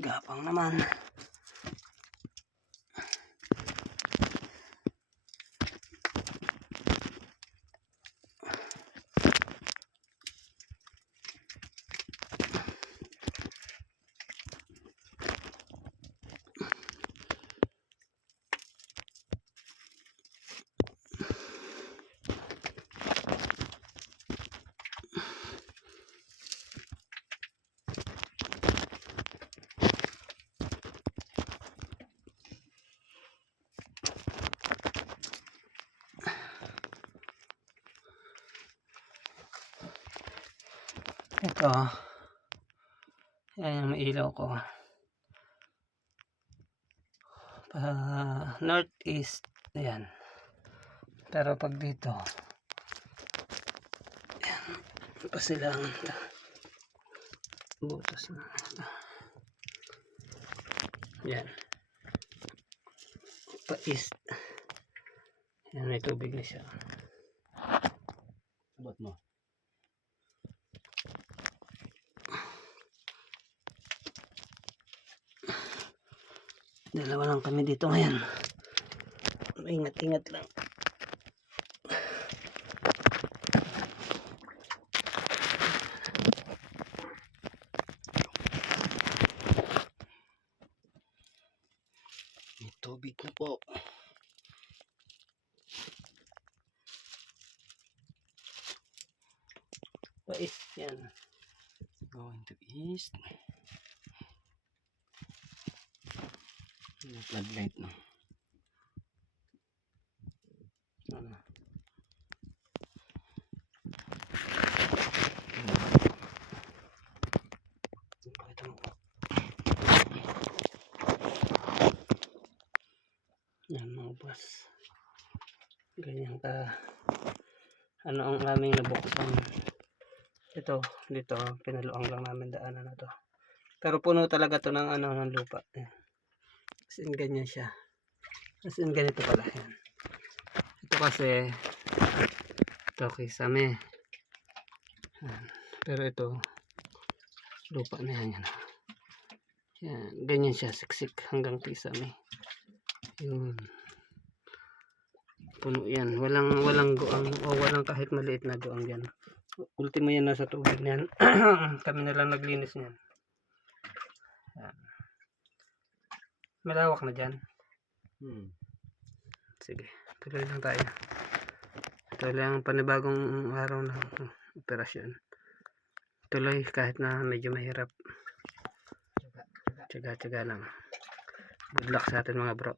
Gapang naman. Ito, yan yung ilaw ko. Northeast, ayan. Pero pag dito, ayan, pasilangan ito. Butas na ito. Ayan. Pa-east. Ayan, may tubig na siya. Abot mo. Dalawa lang kami dito ngayon. Ingat-ingat lang. May tubig na po. Pa-east yan. Going to east. May floodlight na. Ano? Pakita mo. Yan mga boss. Ganyan ka. Ano ang aming nabuksan. Ito, dito, pinaluang lang namin daanan na to. Pero puno talaga to ng ano, ng lupa. As in, ganyan siya. As in, ganito pala yan. Ito kasi, ito kisame. Pero ito, lupa na yan. Yan, ganyan siya, siksik hanggang kisame. Yun. Puno yan. Walang goang o walang kahit maliit na goang yan. Ultimo yan nasa tubig niyan. Kami na lang naglinis niyan. Yan. Malawak na dyan. Sige, tuloy lang tayo. Ito lang panibagong araw na operasyon. Tuloy kahit na medyo mahirap. Tsaga-tsaga lang. Good luck sa atin mga bro.